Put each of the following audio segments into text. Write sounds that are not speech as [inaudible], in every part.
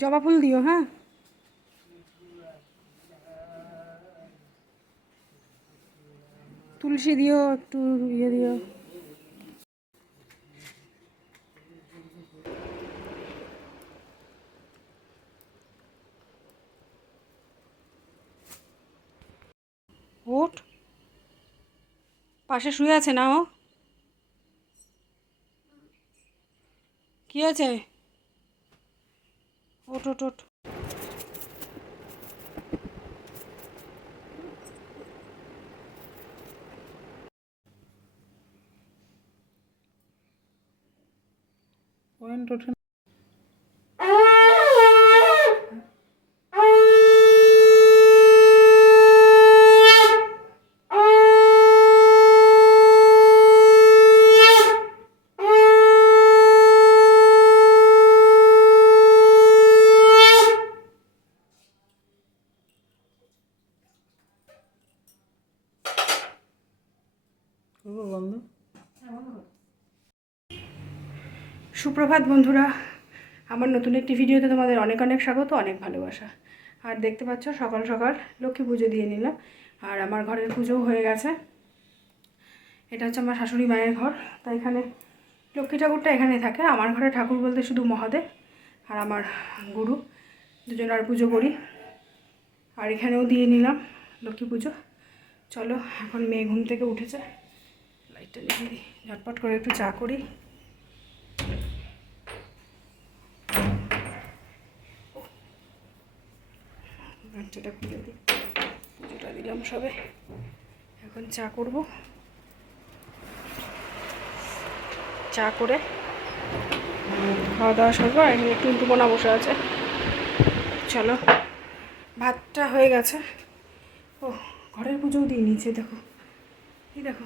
জবা ফুল দিও হ্যাঁ? তুলসী দিও, একটু ইয়ে দিও। ওঠ। পাশে শুয়ে আছে না ও? কি আছে ওঠ ওঠ ওঠ। ওঠে সুপ্রভাত বন্ধুরা আমার নতুন একটি ভিডিওতে তোমাদের অনেক অনেক স্বাগত অনেক ভালোবাসা। আর দেখতে পাচ্ছ সকাল সকাল লক্ষ্মী পুজো দিয়ে নিলাম আর আমার ঘরের পুজোও হয়ে গেছে। এটা হচ্ছে আমার শাশুড়ি মায়ের ঘর তাই এখানে লক্ষ্মী ঠাকুরটা এখানে থাকে। আমার ঘরে ঠাকুর বলতে শুধু মহাদেব আর আমার গুরু দুজন আর পুজো করি। আর এখানেও দিয়ে নিলাম লক্ষ্মী পুজো। চলো এখন মেয়ে ঘুম থেকে উঠেছে। লাইটটা দিই। ঝটপট করে একটু চা করি। দরজাটা খুলে দিই। পুজোটা দিলাম সবে। এখন চা করব। চা করে খাওয়া দাওয়া সরবো, আর এখানে একটু বোনা বসে আছে। চলো, ভাতটা হয়ে গেছে। ও ঘরের পুজোও দিই নিচে দেখো। এই দেখো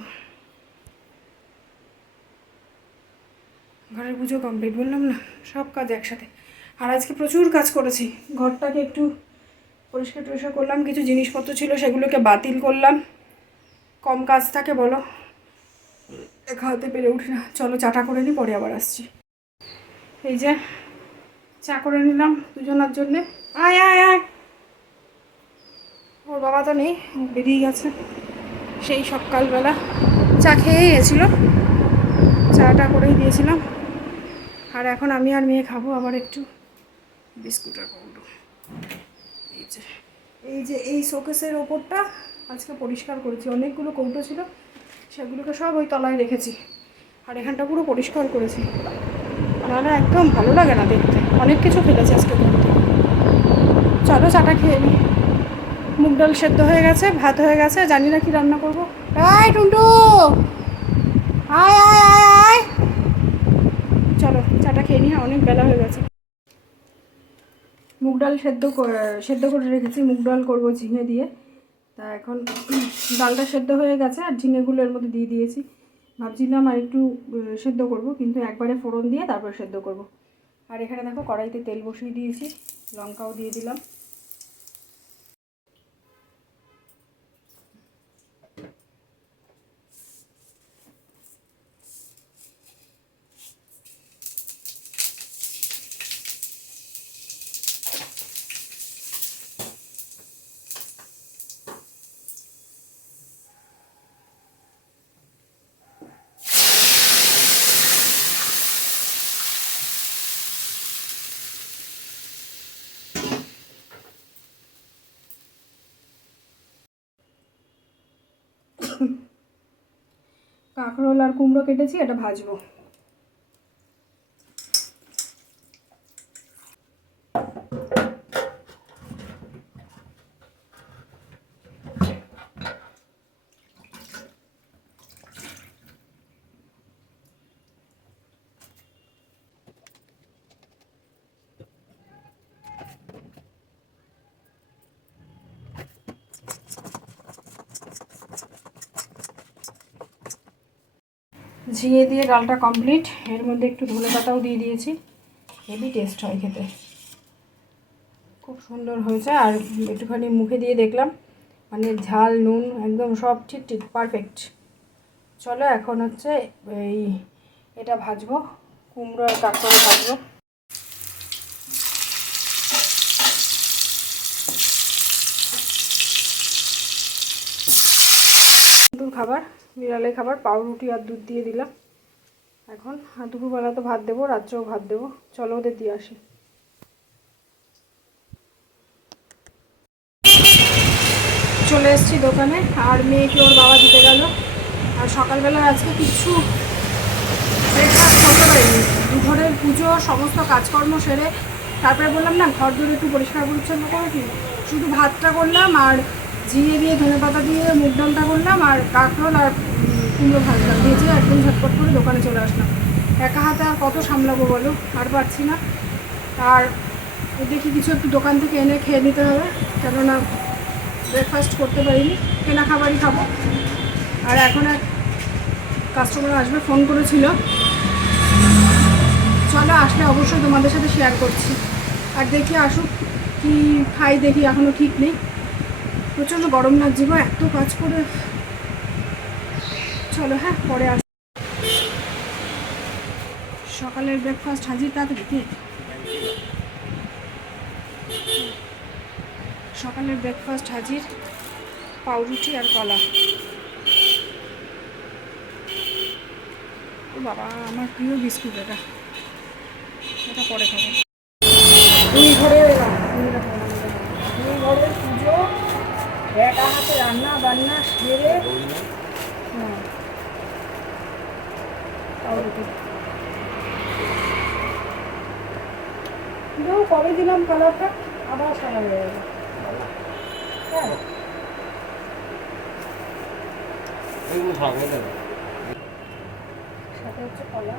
ঘরের পুজো কমপ্লিট বললাম না, সব কাজ একসাথে। আর আজকে প্রচুর কাজ করেছি। ঘরটাকে একটু পরিষ্কার টরিষ্কার করলাম, কিছু জিনিসপত্র ছিল সেগুলোকে বাতিল করলাম। কম কাজ থাকে বলো। হাতে পেরে উঠি না। চলো চাটা করে নিই পরে আবার আসছি। এই যে, চা করে নিলাম দুজনার জন্যে। আয় আয় আয়। ওর বাবা তো নেই, বেরিয়ে গেছে। সেই সকালবেলা চা খেয়ে গেছিল। চাটা করেই দিয়েছিলাম। আর এখন আমি আর মেয়ে খাব আবার একটু বিস্কুট আর কৌটো এই যে এই যে এই শোকেসের ওপরটা আজকে পরিষ্কার করেছি। অনেকগুলো কৌটো ছিল, সেগুলোকে সব ওই তলায় রেখেছি। আর এখানটা পুরো পরিষ্কার করেছি। নাহলে একদম ভালো লাগে না দেখতে। অনেক কিছু ফেলেছি আজকে বলতে চলো চাটা খেয়ে নিই মুগ ডাল সেদ্ধ হয়ে গেছে, ভাত হয়ে গেছে, জানি না কি রান্না করব। আয় টুন্টু! আয় আয় আয় চলো, চাটা খেয়ে নিয়ে অনেক বেলা হয়ে গেছে। মুগ ডাল সেদ্ধ সেদ্ধ করে রেখেছি, মুগ ডাল করব ঝিঙে দিয়ে। তা এখন [clears throat] ডালটা সেদ্ধ হয়ে গেছে, আর ঝিঙেগুলো এর মধ্যে দিয়ে দিয়েছি। ভাবছিলাম আর একটু সেদ্ধ করব, কিন্তু একবারে ফোড়ন দিয়ে তারপর সেদ্ধ করব। আর এখানে দেখো কড়াইতে তেল বসিয়ে দিয়েছি, লঙ্কাও দিয়ে দিলাম। কাঁকরোল আর কুমড়ো কেটেছি এটা ভাজবো। ঝিঙে দিয়ে ডালটা কমপ্লিট এর মধ্যে একটু ধনে পাতাও দিয়ে দিয়েছি। হেভি টেস্ট হয় খেতে। খুব সুন্দর হয়েছে। আর একটুখানি মুখে দিয়ে দেখলাম মানে ঝাল, নুন, একদম সব ঠিক ঠিক পারফেক্ট চলো এখন হচ্ছে এই এটা ভাজবো, কুমড়ো আর কাঁকড়া ভাজবো। খাবার। বিড়ালের খাবার, পাউরুটি আর দুধ দিয়ে দিলাম। এখন দুপুরবেলা তো ভাত দেবো, রাত্রেও ভাত দেবো। চলো ওদের দিয়ে আসি। চলে এসেছি দোকানে, আর মেয়েকে ওর বাবা দিতে গেল। আর সকালবেলা আজকে কিচ্ছু ব্রেকফাস্ট করতে পারিনি। দুপুরের পুজো, সমস্ত কাজকর্ম সেরে তারপরে বললাম, না, ঘর দূরে একটু পরিষ্কার পরিচ্ছন্ন করে কি? শুধু ভাতটা করলাম আর জিরে দিয়ে ধনে পাতা দিয়ে মুগ ডালটা করলাম আর কাঁকরোল আর কুমড়ো ভাজলাম। ভেজে একদম ঝটপট করে দোকানে চলে আসলাম। একা হাতে আর কত সামলাবো বলো? আর পারছি না। আর দেখি কিছু একটু দোকান থেকে এনে খেয়ে নিতে হবে, কেননা ব্রেকফাস্ট করতে পারিনি। কেনা খাবারই খাব। আর এখন এক কাস্টমার আসবে ফোন করেছিল। চলো, আসলে অবশ্যই তোমাদের সাথে শেয়ার করছি। আর দেখি আসুক, কি খাই দেখি এখনও ঠিক নেই। প্রচণ্ড গরম লাগছে গো, এত কাজ করে। চলো হ্যাঁ পরে আস। সকালের ব্রেকফাস্ট হাজির, তাড়াতাড়ি সকালের ব্রেকফাস্ট হাজির, পাউরুটি আর কলা। ও বাবা, আমার প্রিয় বিস্কুট এটা। এটা পরে খাব। দুই ঘরে একা হাতে রান্না বান্না সেরে। হ্যাঁ। কবে দিলাম কালারটা? আবার সাদা হয়ে গেল। হ্যাঁ। সাথে হচ্ছে কলা।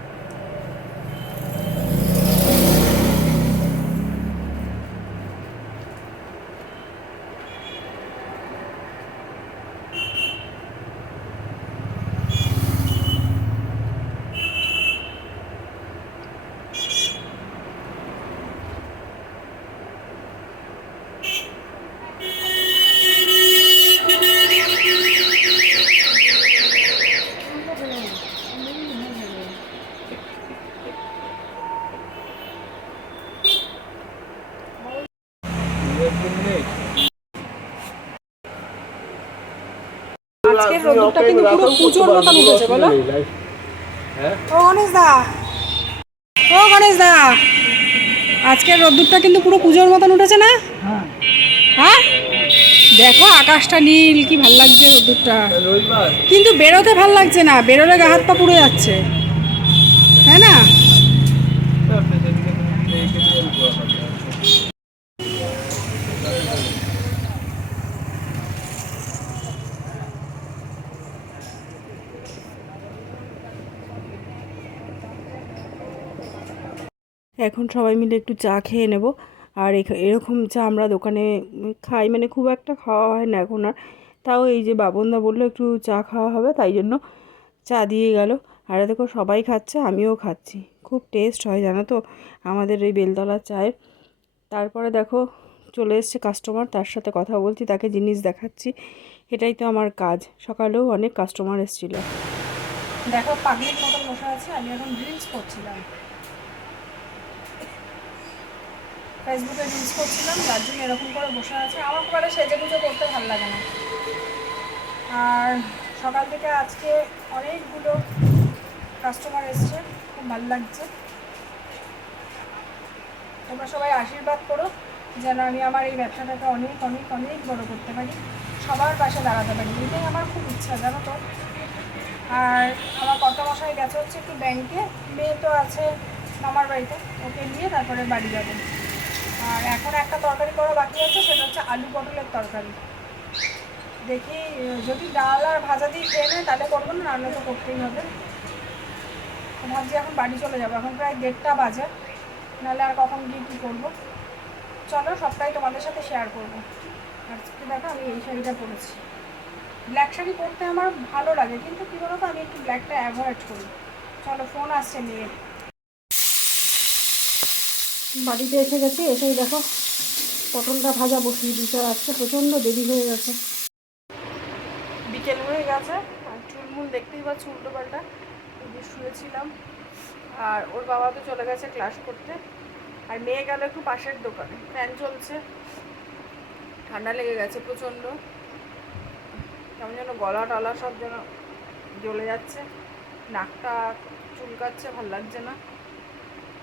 আজকের রোদটা কিন্তু পুরো পুজোর মতন উঠেছে বলো। ও গণেশ দা। ও গণেশ দা। আজকের রোদ্দুরটা কিন্তু পুরো পুজোর মতন উঠেছে না? হ্যাঁ? দেখো আকাশটা নীল কি ভালো লাগছে রোদ্দুরটা। কিন্তু বেরোতে ভালো লাগছে না বেরোলে গা হাত পা পুড়ে যাচ্ছে। তাই না? এখন সবাই মিলে একটু চা খেয়ে নেব। আর এরকম চা আমরা দোকানে খাই মানে খুব একটা খাওয়া হয় না এখন আর। তাও এই যে বাবনদা বলল একটু চা খাওয়া হবে, তাই জন্য চা দিয়ে গেল। আর দেখো সবাই খাচ্ছে, আমিও খাচ্ছি। খুব টেস্ট হয়, জানো তো, আমাদের এই বেলতলার চায়ের তারপরে দেখো চলে এসছে কাস্টমার তার সাথে কথা বলছি, তাকে জিনিস দেখাচ্ছি। এটাই তো আমার কাজ, সকালেও অনেক কাস্টমার এসেছিল। দেখো পাগলির মতন বসে আছে, আমি এখন রিলস করছিলাম। ফেসবুকে রিলস করছিলাম, যার জন্য এরকম করে বসে আছে। আমার খুব একটা সেজে গুজে করতে ভালো লাগে না। আর সকাল থেকে আজকে অনেকগুলো কাস্টমার এসছে, খুব ভালো লাগছে। তোমরা সবাই আশীর্বাদ করো, যেন আমি আমার এই ব্যবসাটাকে অনেক অনেক অনেক বড় করতে পারি। সবার পাশে দাঁড়াতে পারি। এটাই আমার খুব ইচ্ছা, জানো তো। আর আমার কত মশাই গেছে হচ্ছে একটু ব্যাংকে মেয়ে তো আছে মামার বাড়িতে, ওকে নিয়ে তারপরে বাড়ি যাবে। আর এখন একটা তরকারি করা বাকি আছে, সেটা হচ্ছে আলু পটলের তরকারি। দেখি, যদি ডাল আর ভাজা দিয়ে খেয়ে নেয়, তাহলে করব না রান্না তো করতেই হবে। তো ভাবছি এখন বাড়ি চলে যাব, এখন প্রায় দেড়টা বাজে, নাহলে আর কখন গিয়ে কী করব? চলো, সবটাই তোমাদের সাথে শেয়ার করব। আজকে দেখো, আমি এই শাড়িটা পরেছি। ব্ল্যাক শাড়ি পরতে আমার ভালো লাগে, কিন্তু কী বলতো, আমি একটু ব্ল্যাকটা অ্যাভয়েড করি। চলো ফোন আসছে মেয়ের। বাড়িতে এসে গেছি, এসেই দেখো পটলটা ভাজা বসিয়ে দিতে আজকে প্রচণ্ড দেরি হয়ে গেছে। বিকেল হয়ে গেছে, আর চুলমুল দেখতেই পাচ্ছি উল্টো পাল্টা শুয়েছিলাম। আর ওর বাবা তো চলে গেছে ক্লাস করতে, আর মেয়ে গেল একটু পাশের দোকানে, ফ্যান চলছে। ঠান্ডা লেগে গেছে প্রচণ্ড। কেমন যেন গলা টলা সব যেন জ্বলে যাচ্ছে। নাকটা চুলকাচ্ছে, ভালো লাগছে না।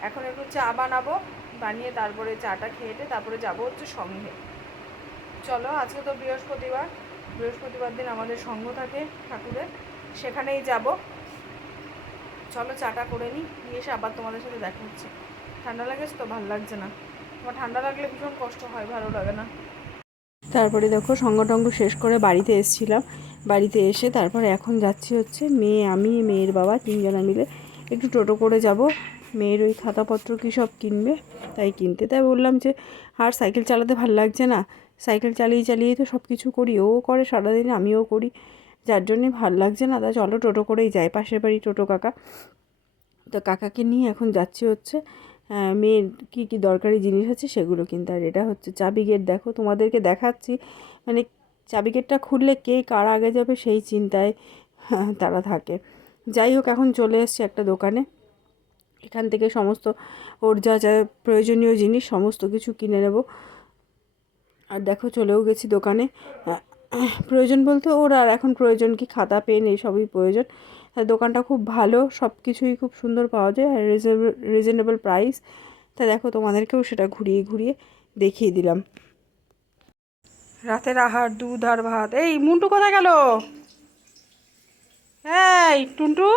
এখন একটু চা বানাবো। বানিয়ে তারপরে চাটা খেয়েটে তারপরে যাব হচ্ছে সঙ্গে। চলো, আজকে তো বৃহস্পতিবার। বৃহস্পতিবার দিন আমাদের সঙ্গ থাকে ঠাকুরের। সেখানেই যাব। চলো, চাটা করে নিই। নিয়ে এসে আবার তোমাদের সাথে দেখা হচ্ছে। ঠান্ডা লাগেছে তো? ভালো লাগছে না। আমার ঠান্ডা লাগলে ভীষণ কষ্ট হয়, ভালো লাগে না। তারপরে দেখো সঙ্গ টঙ্গ শেষ করে বাড়িতে এসেছিলাম। বাড়িতে এসে তারপরে এখন যাচ্ছি হচ্ছে মেয়ে, আমি, মেয়ের বাবা তিনজনা মিলে একটু টোটো করে যাব। মেয়ের ওই খাতাপত্র কী সব কিনবে? তাই কিনতে তাই বললাম যে আর সাইকেল চালাতে ভালো লাগছে না। সাইকেল চালিয়ে চালিয়েই তো সব কিছু করি ও করে সারাদিন আমিও করি। যার জন্যে ভালো লাগছে না তা চলো টোটো করেই যাই পাশের বাড়ি টোটো কাকা। তো কাকাকে নিয়ে এখন যাচ্ছি হচ্ছে মেয়ের কী কী দরকারি জিনিস আছে সেগুলো কিনতে। আর এটা হচ্ছে চাবি গেট দেখো তোমাদেরকে দেখাচ্ছি। মানে চাবি গেটটা খুললে কে কার আগে যাবে সেই চিন্তায় হ্যাঁ, তারা থাকে। যাই হোক এখন চলে এসছে একটা দোকানে। এখান থেকে সমস্ত ওর যা যা প্রয়োজনীয় জিনিস সমস্ত কিছু কিনে নেব। আর দেখো চলেও গেছি দোকানে। প্রয়োজন বলতে ওর আর এখন প্রয়োজন কি, খাতা, পেন এইসবই প্রয়োজন। দোকানটা খুব ভালো, সব কিছুই খুব সুন্দর পাওয়া যায় আর রিজনেবল প্রাইস। তা দেখো তোমাদেরকেও সেটা ঘুরিয়ে ঘুরিয়ে দেখিয়ে দিলাম। রাতের আহার, দুধ আর ভাত। এই, মুন্টু কোথায় গেল? এই, টুন্টু?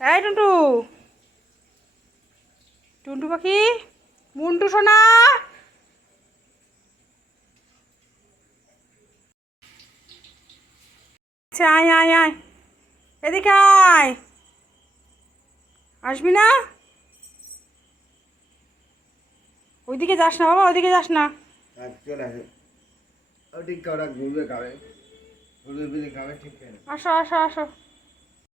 এই টুন্টু। টুন্টু পাখি মুন্টু সোনা। আচ্ছা আয় আয় আয়। এদিকে আয়। আসবি না? ওইদিকে যাস না বাবা ওইদিকে যাস না। আসো আসো আসো।